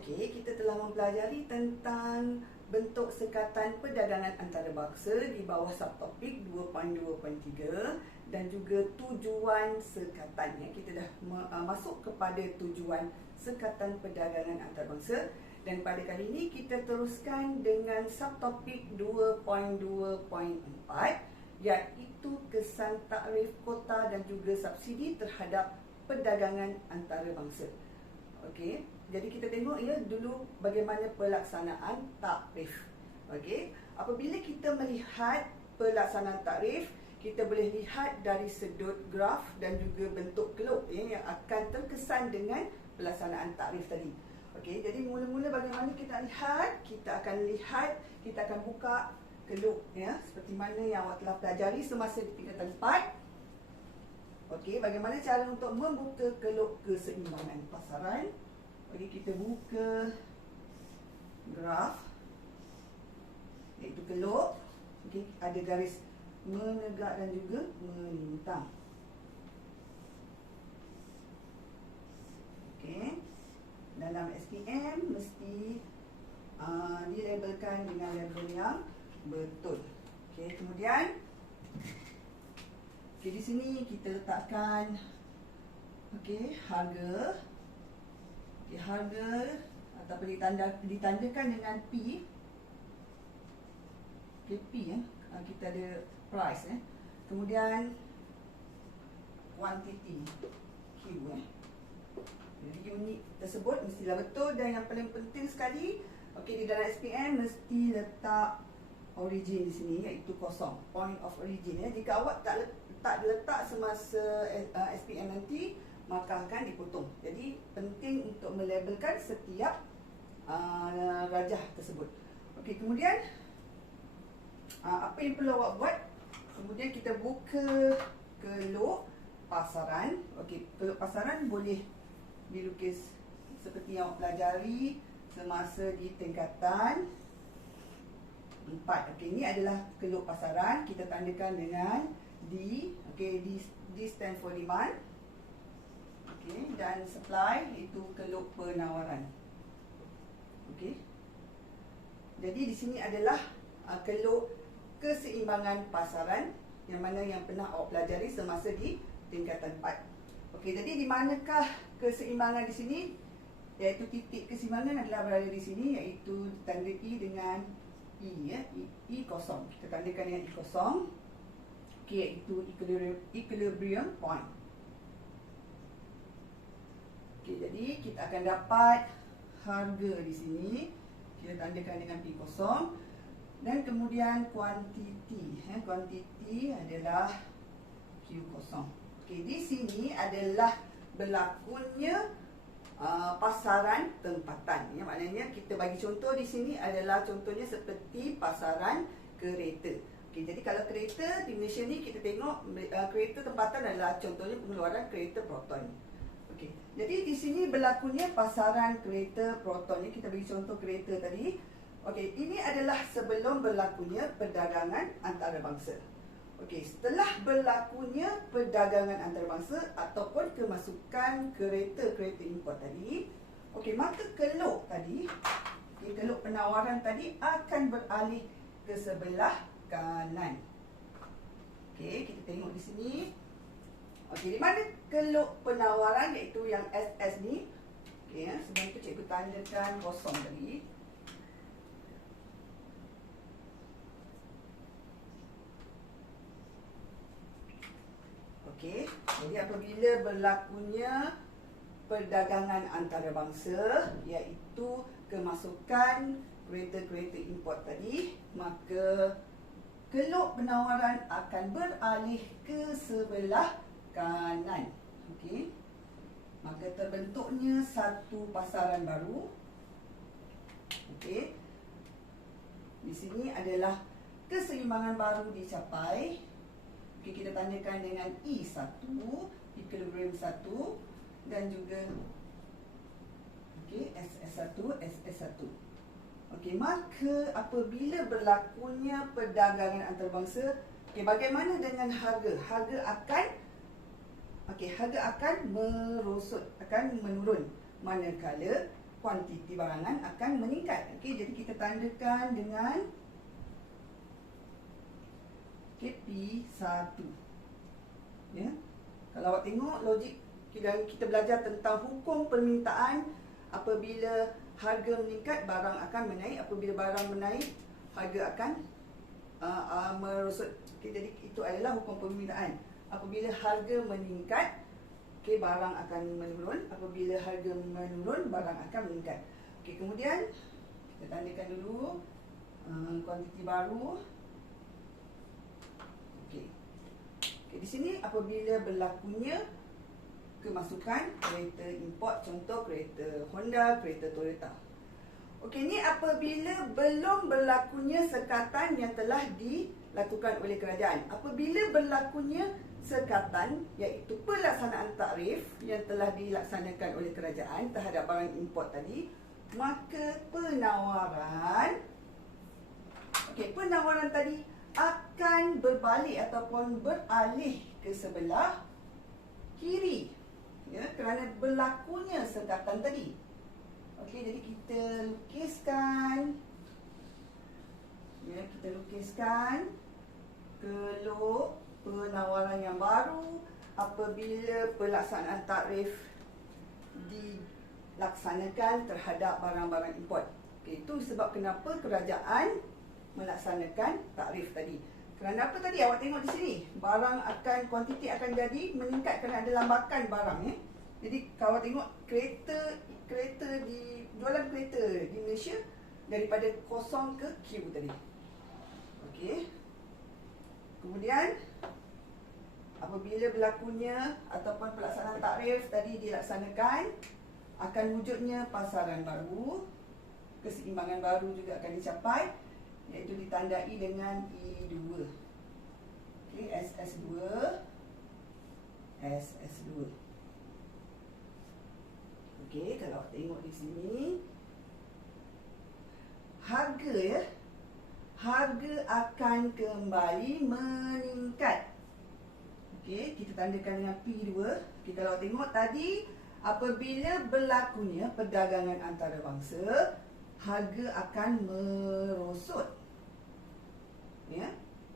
Okey, kita telah mempelajari tentang bentuk sekatan perdagangan antarabangsa di bawah subtopik 2.2.3 dan juga tujuan sekatan. Kita dah masuk kepada tujuan sekatan perdagangan antarabangsa, dan pada kali ini kita teruskan dengan subtopik 2.2.4 iaitu kesan takrif kota dan juga subsidi terhadap perdagangan antarabangsa. Okey, jadi kita tengok dulu bagaimana pelaksanaan takrif. Okey, apabila kita melihat pelaksanaan takrif, kita boleh lihat dari sudut graf dan juga bentuk kelop yang akan terkesan dengan pelaksanaan takrif tadi. Okey, jadi mula-mula bagaimana kita lihat? Kita akan buka kelop seperti mana yang awak telah pelajari semasa di tingkatan 4. Okey, bagaimana cara untuk membuka kelop keseimbangan pasaran? Okey, kita buka graf iaitu kelop. Okey, ada garis menegak dan juga melintang. Okey, dalam SPM mesti dilabelkan dengan label yang betul. Okey, kemudian di sini kita letakkan harga. Harga ataupun ditandakan dengan P. P kita ada price Kemudian quantity Q Jadi unit tersebut mestilah betul, dan yang paling penting sekali di dalam SPM mesti letak origin di sini iaitu kosong, point of origin Jika awak tak letak semasa SPM nanti, maka akan dipotong. Jadi penting untuk melabelkan setiap rajah tersebut. Okey, kemudian apa yang perlu awak buat? Kemudian kita buka kelop pasaran. Okey, kelop pasaran boleh dilukis seperti yang awak pelajari semasa di tingkatan 4. Okey, ini adalah kelop pasaran. Kita tandakan dengan D. Okey, D stand for demand. Okey, dan supply itu kelop penawaran. Okey. Jadi di sini adalah kelop keseimbangan pasaran yang mana yang pernah awak pelajari semasa di tingkatan 4. Okey, jadi di manakah keseimbangan di sini? Iaitu titik keseimbangan adalah berada di sini, iaitu ditandai dengan E E kosong. Kita tandakan dengan E kosong. Okey, iaitu equilibrium point. Okey, jadi kita akan dapat harga di sini. Kita tandakan dengan P kosong. Dan kemudian kuantiti. Kuantiti adalah Q kosong. Okey, di sini adalah berlakunya pasaran tempatan. Maknanya kita bagi contoh di sini adalah contohnya seperti pasaran kereta. Okey, jadi kalau kereta di Malaysia ni kita tengok kereta tempatan adalah contohnya pengeluaran kereta Proton. Okey, jadi di sini berlakunya pasaran kereta Proton. Kita bagi contoh kereta tadi. Okey, ini adalah sebelum berlakunya perdagangan antarabangsa. Okey, setelah berlakunya perdagangan antarabangsa ataupun kemasukan kereta-kereta import tadi, okey, maka kelop tadi, kelop penawaran tadi akan beralih ke sebelah kanan. Okey, kita tengok di sini. Okey, di mana kelop penawaran iaitu yang SS ni. Okey, sebelum itu cikgu tandakan kosong tadi. Okey, jadi apabila berlakunya perdagangan antarabangsa iaitu kemasukan kereta-kereta import tadi, maka kelop penawaran akan beralih ke sebelah kanan. Okey, maka terbentuknya satu pasaran baru. Okey, di sini adalah keseimbangan baru dicapai. Okey, kita tandakan dengan E1, equilibrium 1, dan juga SS1, SS1. Okey, maka apabila berlakunya perdagangan antarabangsa, bagaimana dengan harga? Harga akan merosot, akan menurun. Manakala kuantiti barangan akan meningkat. Okey, jadi kita tandakan dengan P1. Ya. Kalau awak tengok logik kita belajar tentang hukum permintaan, apabila harga meningkat barang akan menaik, apabila barang menaik harga akan merosot. Okay, jadi itu adalah hukum permintaan. Apabila harga meningkat, okay, barang akan menurun. Apabila harga menurun, barang akan meningkat. Okay, kemudian kita tandakan dulu kuantiti baru. Okay. Okay, di sini apabila berlakunya kemasukan kereta import, contoh kereta Honda, kereta Toyota. Okey, ni apabila belum berlakunya sekatan yang telah dilakukan oleh kerajaan. Apabila berlakunya sekatan, iaitu pelaksanaan tarif yang telah dilaksanakan oleh kerajaan terhadap barang import tadi, maka penawaran tadi akan berbalik ataupun beralih ke sebelah kiri. Ya, kerana berlakunya sekatan tadi. Okey, jadi kita lukiskan. Ya, kita lukiskan keluk penawaran yang baru apabila pelaksanaan tarif dilaksanakan terhadap barang-barang import. Okey, itu sebab kenapa kerajaan melaksanakan tarif tadi. Kerana apa tadi awak tengok di sini? Barang akan, kuantiti akan jadi meningkat kerana ada lambakan barang ya. Jadi kalau awak tengok jualan kereta di Malaysia daripada kosong ke Q tadi. Okey. Kemudian apabila berlakunya ataupun pelaksanaan tarif tadi dilaksanakan, akan wujudnya pasaran baru, keseimbangan baru juga akan dicapai, iaitu ditandai dengan E2. Okey, SS2, SS2. Okey, kalau tengok di sini, harga akan kembali meningkat. Okey, kita tandakan dengan P2. Okey, kalau tengok tadi, apabila berlakunya perdagangan antarabangsa, harga akan merosot. Ya,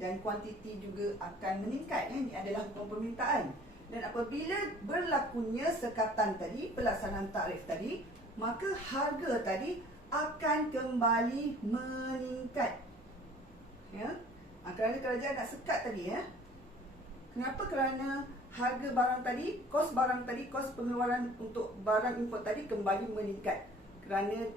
dan kuantiti juga akan meningkat. Ya, ini adalah hukum permintaan. Dan apabila berlakunya sekatan tadi, pelaksanaan tarif tadi, maka harga tadi akan kembali meningkat. Ya, kerana kerajaan nak sekat tadi ya. Kenapa? Kerana harga barang tadi, kos barang tadi, kos pengeluaran untuk barang import tadi kembali meningkat. Kerana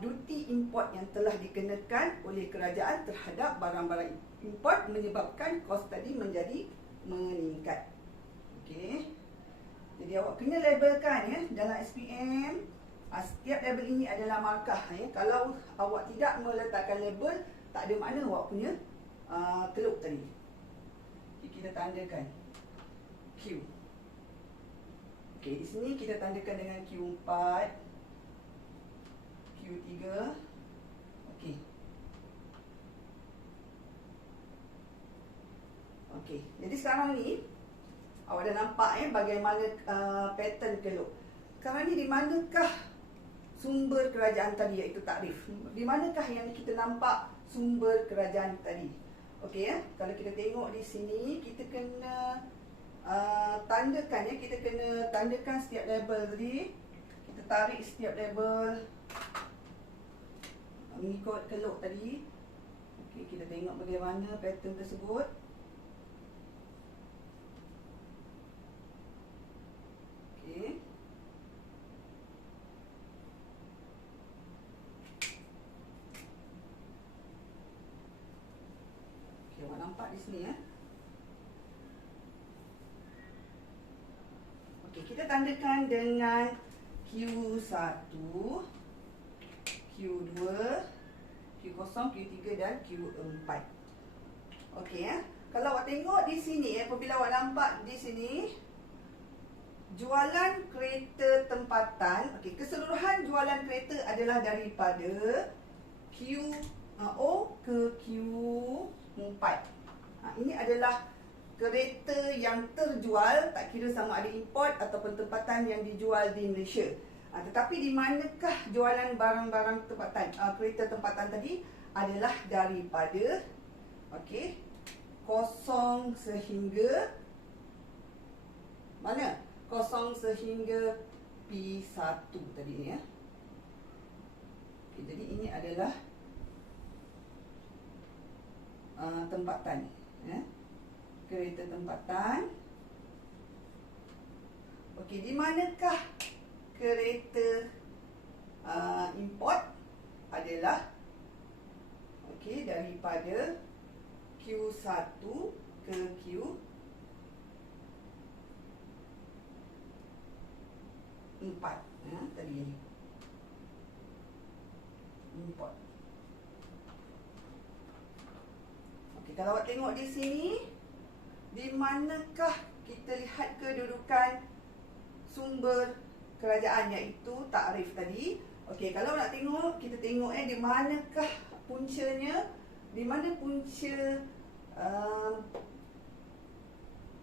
duty import yang telah dikenakan oleh kerajaan terhadap barang-barang import menyebabkan kos tadi menjadi meningkat. Okey. Jadi awak kena labelkan ya dalam SPM. Setiap label ini adalah markah ya. Kalau awak tidak meletakkan label, tak ada makna awak punya keluk tadi. Okay, kita tandakan Q. Okey, di sini kita tandakan dengan Q4, Q3. Okey. Okey, jadi sekarang ni awak dah nampak bagaimana pattern keluk. Sekarang ni di manakah sumber kerajaan tadi, iaitu takrif? Di manakah yang kita nampak sumber kerajaan tadi? Okey ya, kalau kita tengok di sini, kita kena tandakan ya, kita kena tandakan setiap label tadi. Kita tarik setiap label mengikut keluk tadi. Okey, kita tengok bagaimana pattern tersebut. Okey. Okey, awak nampak di sini ya. Okey, kita tandakan dengan Q1, Q2, Q0, Q3 dan Q4. Okey ya. Kalau awak tengok di sini apabila awak nampak di sini jualan kereta tempatan, okey, keseluruhan jualan kereta adalah daripada Q0 ke Q4. Ini adalah kereta yang terjual, tak kira sama ada import ataupun tempatan yang dijual di Malaysia. Tetapi di manakah jualan barang-barang tempatan, kereta tempatan tadi adalah daripada kosong sehingga mana? Kosong sehingga P1 tadi ni ya. Jadi ini adalah tempatan ya. Kereta tempatan. Di manakah kereta import adalah daripada Q1 ke Q4 ya, tadi ni import. Kalau awak tengok di sini, di manakah kita lihat kedudukan sumber kerajaan, iaitu takrif tadi. Kalau nak tengok, kita tengok di manakah puncanya, di mana punca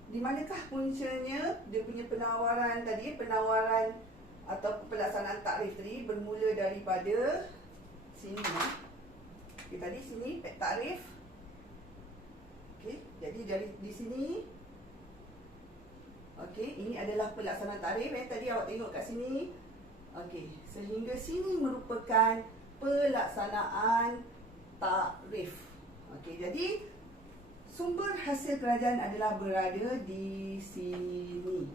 di manakah puncanya dia punya penawaran tadi, penawaran atau pelaksanaan takrif tadi bermula daripada sini. Tadi sini takrif. Jadi dari di sini ini adalah pelaksanaan takrif tadi awak tengok kat sini. Sehingga sini merupakan pelaksanaan takrif. Jadi sumber hasil kerajaan adalah berada di sini.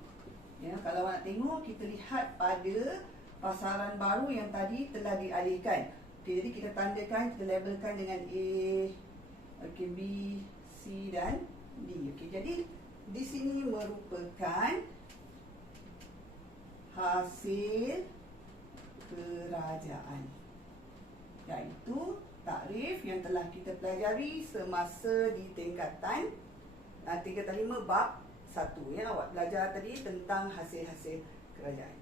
Ya, kalau awak nak tengok, kita lihat pada pasaran baru yang tadi telah dialihkan. Jadi kita tandakan, kita labelkan dengan A, B, C dan D. Jadi di sini merupakan hasil kerajaan, iaitu takrif yang telah kita pelajari semasa di tingkatan 5 bab 1 ya. Awak belajar tadi tentang hasil-hasil kerajaan.